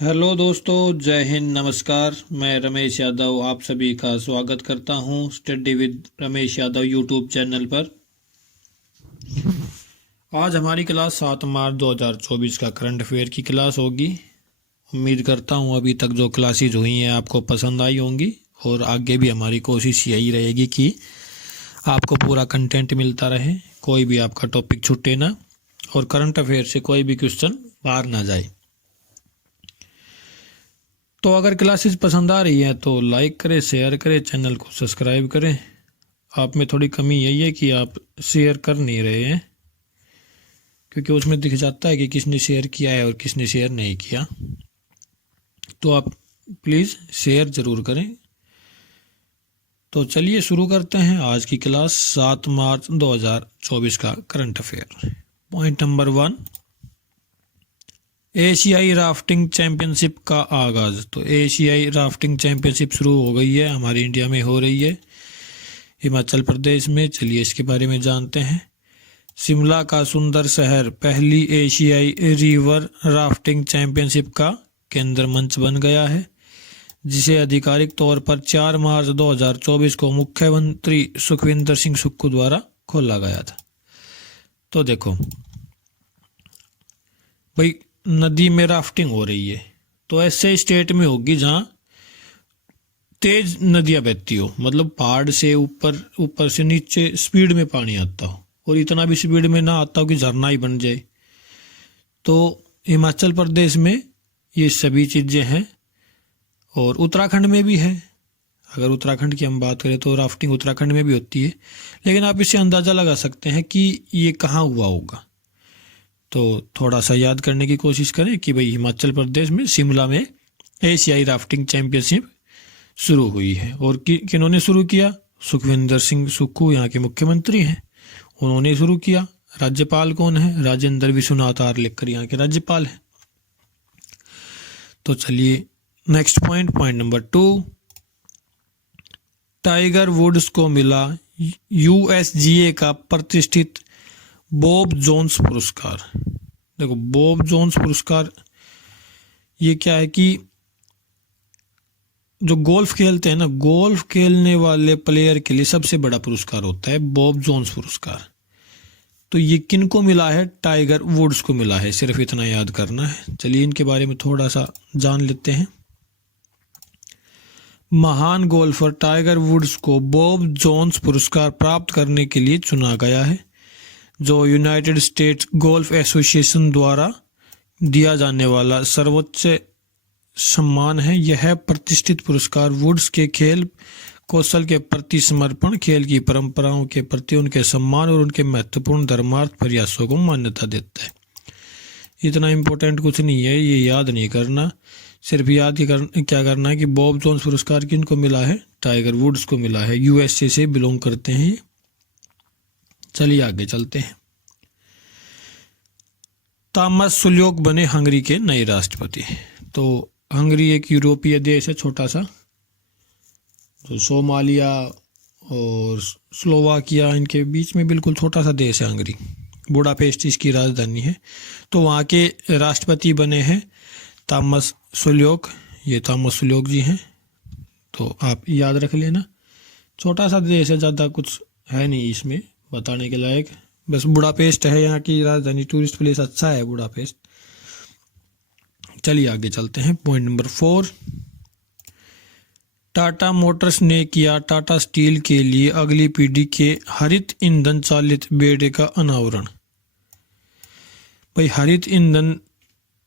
Hello दोस्तों, जय हिंद, नमस्कार। मैं रमेश यादव आप सभी का स्वागत करता हूं study with Ramesh Yadav YouTube channel पर। आज हमारी क्लास 7 मार्च 2024 का करंट अफेयर की क्लास होगी। उम्मीद करता हूं अभी तक जो क्लासेज हुई हैं आपको पसंद आई होंगी और आगे भी हमारी कोशिश यही रहेगी कि आपको पूरा कंटेंट मिलता रहे, कोई भी आपका टॉपिक छूटे ना और करंट अफेयर से कोई भी क्वेश्चन बाहर ना जाए। तो अगर क्लासेस पसंद आ रही हैं तो लाइक करें, शेयर करें, चैनल को सब्सक्राइब करें। आप में थोड़ी कमी यही है कि आप शेयर कर नहीं रहे हैं, क्योंकि उसमें दिख जाता है कि किसने शेयर किया है और किसने शेयर नहीं किया। तो आप प्लीज़ शेयर ज़रूर करें। तो चलिए शुरू करते हैं आज की क्लास 7 मार्च 2024 का करंट अफेयर। पॉइंट नंबर 1, एशियाई राफ्टिंग चैंपियनशिप का आगाज़। तो एशियाई राफ्टिंग चैंपियनशिप शुरू हो गई है, हमारी इंडिया में हो रही है, हिमाचल प्रदेश में। चलिए इसके बारे में जानते हैं। शिमला का सुंदर शहर पहली एशियाई रिवर राफ्टिंग चैंपियनशिप का केंद्र मंच बन गया है, जिसे आधिकारिक तौर पर 4 मार्च 2024 को मुख्यमंत्री सुखविंदर सिंह सुक्खू द्वारा खोला गया था। तो देखो भाई, नदी में राफ्टिंग हो रही है तो ऐसे स्टेट में होगी जहां तेज नदियां बहती हो, मतलब पहाड़ से ऊपर से नीचे स्पीड में पानी आता हो, और इतना भी स्पीड में ना आता हो कि झरना ही बन जाए। तो हिमाचल प्रदेश में ये सभी चीज़ें हैं और उत्तराखंड में भी है। अगर उत्तराखंड की हम बात करें तो राफ्टिंग उत्तराखंड में भी होती है, लेकिन आप इससे अंदाज़ा लगा सकते हैं कि ये कहाँ हुआ होगा। तो थोड़ा सा याद करने की कोशिश करें कि भाई हिमाचल प्रदेश में शिमला में एशियाई राफ्टिंग चैंपियनशिप शुरू हुई है। और किन्होंने शुरू किया? सुखविंदर सिंह सुक्खू यहाँ के मुख्यमंत्री हैं, उन्होंने शुरू किया। राज्यपाल कौन है? राजेंद्र विश्वनाथ आर्लेकर यहाँ के राज्यपाल हैं। तो चलिए next point number 2, Tiger Woods को मिला यूएसजीए का प्रतिष्ठित बॉब जोन्स पुरस्कार। देखो, बॉब जोन्स पुरस्कार ये क्या है कि जो गोल्फ खेलते हैं ना, गोल्फ खेलने वाले प्लेयर के लिए सबसे बड़ा पुरस्कार होता है बॉब जोन्स पुरस्कार। तो ये किन को मिला है? टाइगर वुड्स को मिला है, सिर्फ इतना याद करना है। चलिए इनके बारे में थोड़ा सा जान लेते हैं। महान गोल्फर टाइगर वुड्स को बॉब जोन्स पुरस्कार प्राप्त करने के लिए चुना गया है, जो यूनाइटेड स्टेट्स गोल्फ एसोसिएशन द्वारा दिया जाने वाला सर्वोच्च सम्मान है। यह प्रतिष्ठित पुरस्कार वुड्स के खेल कौशल के प्रति समर्पण, खेल की परंपराओं के प्रति उनके सम्मान और उनके महत्वपूर्ण धर्मार्थ प्रयासों को मान्यता देता है। इतना इम्पोर्टेंट कुछ नहीं है, ये याद नहीं करना, सिर्फ याद क्या करना है कि बॉब जोन्स पुरस्कार किनको मिला है? टाइगर वुड्स को मिला है, यूएसए से बिलोंग करते हैं। चलिए आगे चलते हैं। तामस सुल्योक बने हंगरी के नए राष्ट्रपति। तो हंगरी एक यूरोपीय देश है, छोटा सा, तो सोमालिया और स्लोवाकिया इनके बीच में बिल्कुल छोटा सा देश है हंगरी। बुडापेस्ट इसकी राजधानी है। तो वहाँ के राष्ट्रपति बने हैं तामस सुल्योक। ये तामस सुल्योक जी हैं, तो आप याद रख लेना। छोटा सा देश है, ज़्यादा कुछ है नहीं इसमें बताने के लायक, बस बुडापेस्ट है यहाँ की राजधानी। टूरिस्ट प्लेस अच्छा है बुडापेस्ट। चलिए आगे चलते हैं। पॉइंट नंबर 4, टाटा मोटर्स ने किया टाटा स्टील के लिए अगली पीढ़ी के हरित ईंधन चालित बेड़े का अनावरण। भाई, हरित ईंधन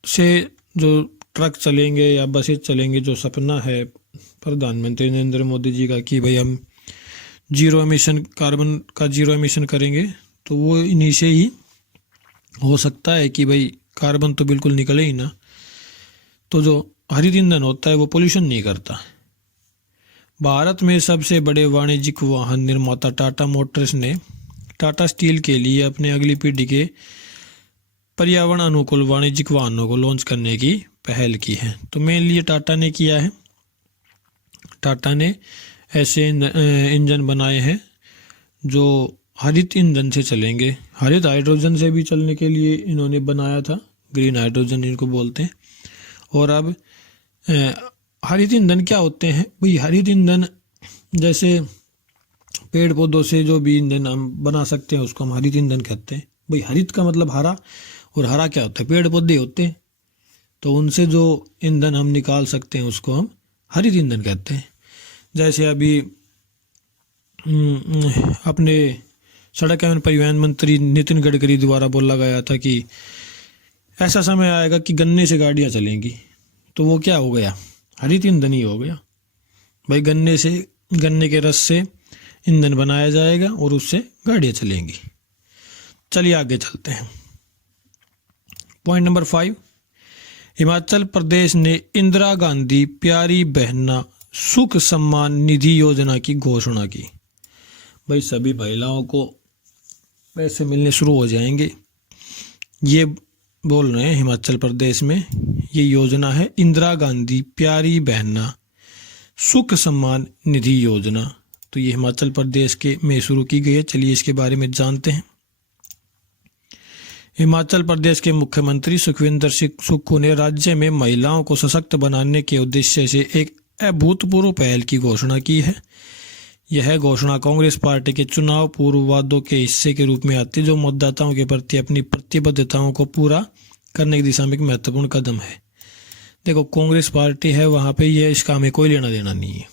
से जो ट्रक चलेंगे या बसें चलेंगे, जो सपना है प्रधानमंत्री नरेंद्र मोदी जी का कि भाई हम जीरो एमिशन, कार्बन का जीरो एमिशन करेंगे, तो वो इन्हीं से ही हो सकता है कि भाई कार्बन तो बिल्कुल निकले ही ना। तो जो हरित ईंधन होता है वो पोल्यूशन नहीं करता। भारत में सबसे बड़े वाणिज्यिक वाहन निर्माता टाटा मोटर्स ने टाटा स्टील के लिए अपने अगली पीढ़ी के पर्यावरण अनुकूल वाणिज्यिक वाहनों को लॉन्च करने की पहल की है। तो मेनली ये टाटा ने किया है। टाटा ने ऐसे इंजन बनाए हैं जो हरित ईंधन से चलेंगे। हरित हाइड्रोजन से भी चलने के लिए इन्होंने बनाया था, ग्रीन हाइड्रोजन इनको बोलते हैं। और अब हरित ईंधन क्या होते हैं भाई? हरित ईंधन जैसे पेड़ पौधों से जो भी ईंधन हम बना सकते हैं उसको हम हरित ईंधन कहते हैं भाई। हरित का मतलब हरा, और हरा क्या होता है? पेड़ पौधे होते हैं, तो उनसे जो ईंधन हम निकाल सकते हैं उसको हम हरित ईंधन कहते हैं। जैसे अभी अपने सड़क एवं परिवहन मंत्री नितिन गडकरी द्वारा बोला गया था कि ऐसा समय आएगा कि गन्ने से गाड़ियां चलेंगी, तो वो क्या हो गया? हरित ईंधन ही हो गया भाई। गन्ने के रस से ईंधन बनाया जाएगा और उससे गाड़ियां चलेंगी। चलिए आगे चलते हैं। पॉइंट नंबर 5, हिमाचल प्रदेश ने इंदिरा गांधी प्यारी बहना सुख सम्मान निधि योजना की घोषणा की। भाई सभी महिलाओं को पैसे मिलने शुरू हो जाएंगे, ये बोल रहे हैं हिमाचल प्रदेश में। ये योजना है इंदिरा गांधी प्यारी बहना सुख सम्मान निधि योजना। तो ये हिमाचल प्रदेश के में शुरू की गई है। चलिए इसके बारे में जानते हैं। हिमाचल प्रदेश के मुख्यमंत्री सुखविंदर सिंह सुक्खू ने राज्य में महिलाओं को सशक्त बनाने के उद्देश्य से एक अभूतपूर्व पहल की घोषणा की है। यह घोषणा कांग्रेस पार्टी के चुनाव पूर्व वादों के हिस्से के रूप में आती है, जो मतदाताओं के प्रति अपनी प्रतिबद्धताओं को पूरा करने की दिशा में एक महत्वपूर्ण कदम है। देखो, कांग्रेस पार्टी है वहां पे ये इस काम में कोई लेना देना नहीं है।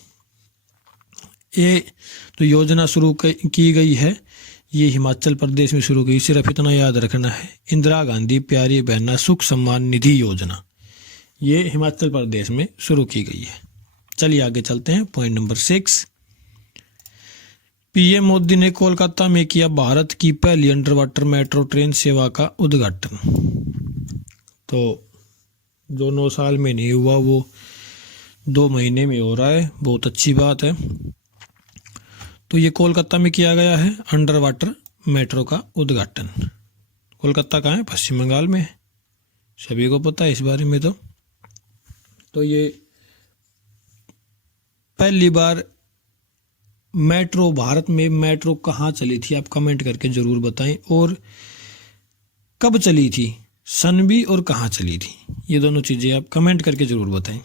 ये तो योजना शुरू की गई है, ये हिमाचल प्रदेश में शुरू की। सिर्फ इतना याद रखना है, इंदिरा गांधी प्यारी बहना सुख सम्मान निधि योजना ये हिमाचल प्रदेश में शुरू की गई है। चलिए आगे चलते हैं। पॉइंट नंबर 6, पीएम मोदी ने कोलकाता में किया भारत की पहली अंडर वाटर मेट्रो ट्रेन सेवा का उद्घाटन। तो जो 9 साल में नहीं हुआ वो 2 महीने में हो रहा है, बहुत अच्छी बात है। तो ये कोलकाता में किया गया है अंडर वाटर मेट्रो का उद्घाटन। कोलकाता कहाँ है? पश्चिम बंगाल में है, सभी को पता है इस बारे में। तो ये पहली बार मेट्रो, भारत में मेट्रो कहाँ चली थी आप कमेंट करके जरूर बताएं, और कब चली थी, सन भी, और कहाँ चली थी, ये दोनों चीजें आप कमेंट करके जरूर बताएं।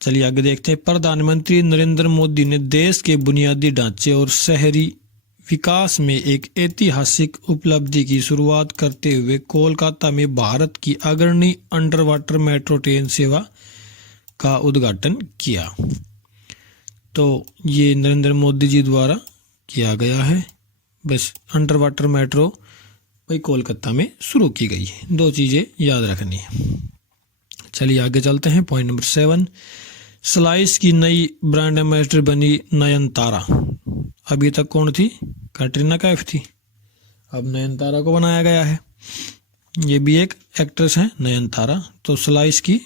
चलिए आगे देखते हैं। प्रधानमंत्री नरेंद्र मोदी ने देश के बुनियादी ढांचे और शहरी विकास में एक ऐतिहासिक उपलब्धि की शुरुआत करते हुए कोलकाता में भारत की अग्रणी अंडर वाटर मेट्रो ट्रेन सेवा का उद्घाटन किया। तो ये नरेंद्र मोदी जी द्वारा किया गया है। बस अंडर वाटर मेट्रो भाई कोलकाता में शुरू की गई है। 2 चीज़ें याद रखनी है। चलिए आगे चलते हैं। पॉइंट नंबर 7, स्लाइस की नई ब्रांड एम्बेसडर बनी नयनतारा। अभी तक कौन थी? कैटरीना कैफ थी। अब नयनतारा को बनाया गया है। ये भी एक एक्ट्रेस है नयनतारा। तो स्लाइस की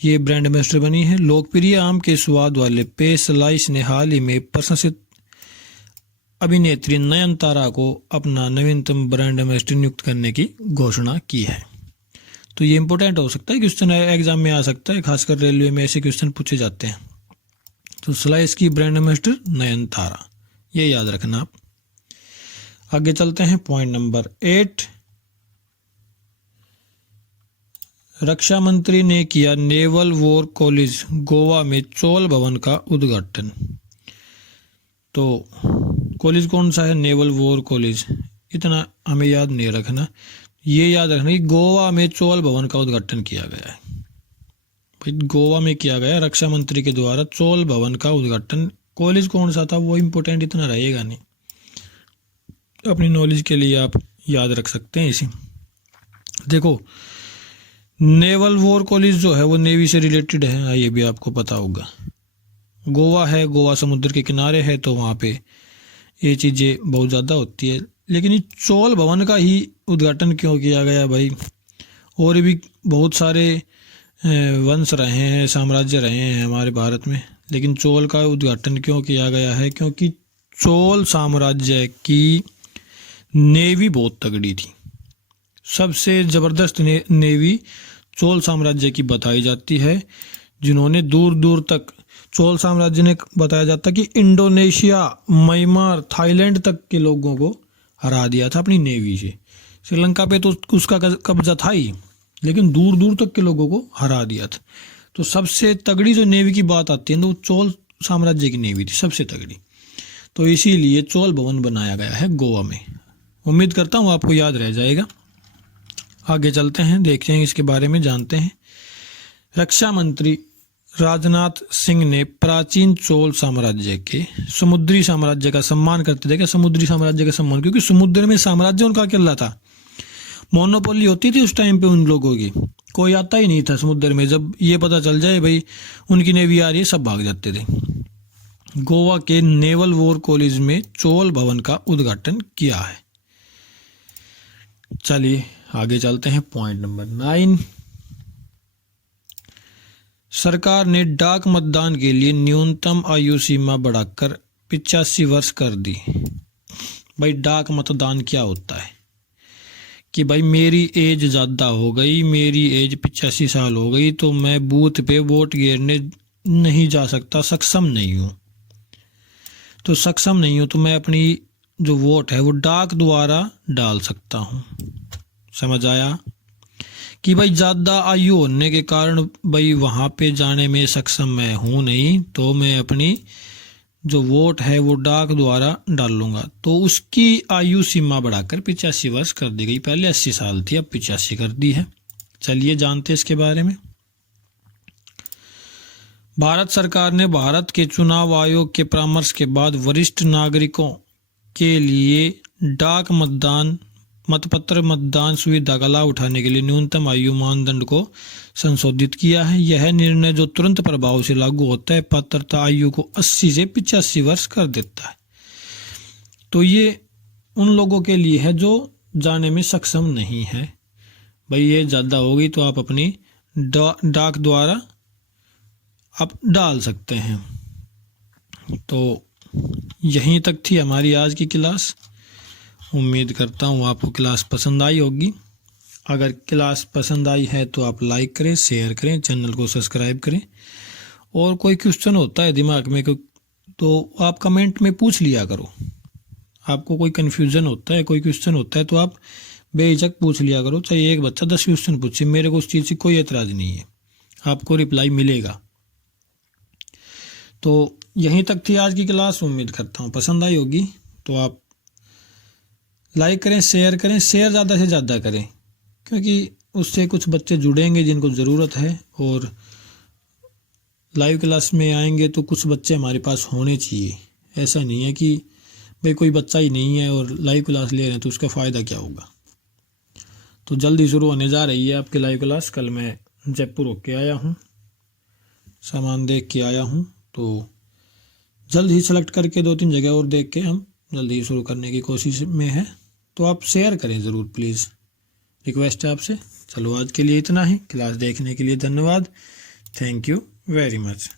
ये ब्रांड एम्बेसडर बनी है। लोकप्रिय आम के स्वाद वाले पेय स्लाइस ने हाल ही में प्रशंसित अभिनेत्री नयनतारा को अपना नवीनतम ब्रांड एम्बेसडर नियुक्त करने की घोषणा की है। तो ये इंपॉर्टेंट हो सकता है, क्वेश्चन एग्जाम में आ सकता है, खासकर रेलवे में ऐसे क्वेश्चन पूछे जाते हैं। तो स्लाइस की ब्रांड एम्बेसडर नयनतारा, ये याद रखना आप। आगे चलते हैं। पॉइंट नंबर 8, रक्षा मंत्री ने किया नेवल वॉर कॉलेज गोवा में चोल भवन का उद्घाटन। तो कॉलेज कौन सा है? Naval war college. इतना हमें याद नहीं रखना, ये याद रखना कि गोवा में चोल भवन का उद्घाटन किया गया है। भाई गोवा में किया गया रक्षा मंत्री के द्वारा चोल भवन का उद्घाटन। कॉलेज कौन सा था वो इम्पोर्टेंट इतना रहेगा नहीं, अपनी नॉलेज के लिए आप याद रख सकते हैं इसे। देखो, नेवल वॉर कॉलेज जो है वो नेवी से रिलेटेड है, ये भी आपको पता होगा। गोवा है, गोवा समुद्र के किनारे है, तो वहाँ पे ये चीज़ें बहुत ज़्यादा होती है। लेकिन ये चोल भवन का ही उद्घाटन क्यों किया गया भाई? और भी बहुत सारे वंश रहे हैं, साम्राज्य रहे हैं हमारे भारत में, लेकिन चोल का उद्घाटन क्यों किया गया है? क्योंकि चोल साम्राज्य की नेवी बहुत तगड़ी थी। सबसे ज़बरदस्त नेवी चोल साम्राज्य की बताई जाती है, जिन्होंने दूर दूर तक, चोल साम्राज्य ने बताया जाता कि इंडोनेशिया, म्यांमार, थाईलैंड तक के लोगों को हरा दिया था अपनी नेवी से। श्रीलंका पे तो उसका कब्जा था ही, लेकिन दूर दूर तक के लोगों को हरा दिया था। तो सबसे तगड़ी जो नेवी की बात आती है तो वो चोल साम्राज्य की नेवी थी, सबसे तगड़ी। तो इसीलिए चोल भवन बनाया गया है गोवा में। उम्मीद करता हूँ आपको याद रह जाएगा। आगे चलते हैं, देखते हैं इसके बारे में, जानते हैं। रक्षा मंत्री राजनाथ सिंह ने प्राचीन चोल साम्राज्य के समुद्री साम्राज्य का सम्मान करते थे। क्या समुद्री साम्राज्य का सम्मान? क्योंकि समुद्र में साम्राज्य उनका अकेला था, मोनोपोली होती थी उस टाइम पे उन लोगों की, कोई आता ही नहीं था समुद्र में। जब ये पता चल जाए भाई उनकी नेवी आ रही है, सब भाग जाते थे। गोवा के नेवल वॉर कॉलेज में चोल भवन का उद्घाटन किया है। चलिए आगे चलते हैं। पॉइंट नंबर 9, सरकार ने डाक मतदान के लिए न्यूनतम आयु सीमा बढ़ाकर 85 वर्ष कर दी। भाई डाक मतदान क्या होता है कि भाई मेरी एज ज़्यादा हो गई, मेरी एज 85 साल हो गई, तो मैं बूथ पे वोट गिरने नहीं जा सकता, सक्षम नहीं हूँ। तो सक्षम नहीं हूँ तो मैं अपनी जो वोट है वो डाक द्वारा डाल सकता हूँ। समझ आया कि भाई ज़्यादा आयु होने के कारण भाई वहाँ पे जाने में सक्षम मैं हूँ नहीं, तो मैं अपनी जो वोट है वो डाक द्वारा डाल लूँगा। तो उसकी आयु सीमा बढ़ाकर 85 वर्ष कर दी गई। पहले 80 साल थी, अब 85 कर दी है। चलिए जानते हैं इसके बारे में। भारत सरकार ने भारत के चुनाव आयोग के परामर्श के बाद वरिष्ठ नागरिकों के लिए डाक मतपत्र मतदान सुविधा का लाभ उठाने के लिए न्यूनतम आयु मानदंड को संशोधित किया है। यह निर्णय जो तुरंत प्रभाव से लागू होता है, पात्रता आयु को 80 से 85 वर्ष कर देता है। तो ये उन लोगों के लिए है जो जाने में सक्षम नहीं है। भाई ये ज़्यादा हो गई तो आप अपनी डाक द्वारा आप डाल सकते हैं। तो यहीं तक थी हमारी आज की क्लास। उम्मीद करता हूँ आपको क्लास पसंद आई होगी। अगर क्लास पसंद आई है तो आप लाइक करें, शेयर करें, चैनल को सब्सक्राइब करें। और कोई क्वेश्चन होता है दिमाग में तो आप कमेंट में पूछ लिया करो। आपको कोई कन्फ्यूज़न होता है, कोई क्वेश्चन होता है तो आप बेझिझक पूछ लिया करो। चाहे एक बच्चा 10 क्वेश्चन पूछे, मेरे को उस चीज़ से कोई एतराज़ नहीं है, आपको रिप्लाई मिलेगा। तो यहीं तक थी आज की क्लास। उम्मीद करता हूँ पसंद आई होगी। तो आप लाइक करें, शेयर करें, शेयर ज़्यादा से ज़्यादा करें, क्योंकि उससे कुछ बच्चे जुड़ेंगे जिनको ज़रूरत है। और लाइव क्लास में आएंगे तो कुछ बच्चे हमारे पास होने चाहिए। ऐसा नहीं है कि भाई कोई बच्चा ही नहीं है और लाइव क्लास ले रहे हैं तो उसका फ़ायदा क्या होगा। तो जल्दी शुरू होने जा रही है आपकी लाइव क्लास। कल मैं जयपुर होके आया हूँ, सामान देख के आया हूँ, तो जल्द ही सेलेक्ट करके 2-3 जगह और देख के हम जल्दी ही शुरू करने की कोशिश में है। तो आप शेयर करें ज़रूर प्लीज़, रिक्वेस्ट है आपसे। चलो आज के लिए इतना ही। क्लास देखने के लिए धन्यवाद। Thank you very much.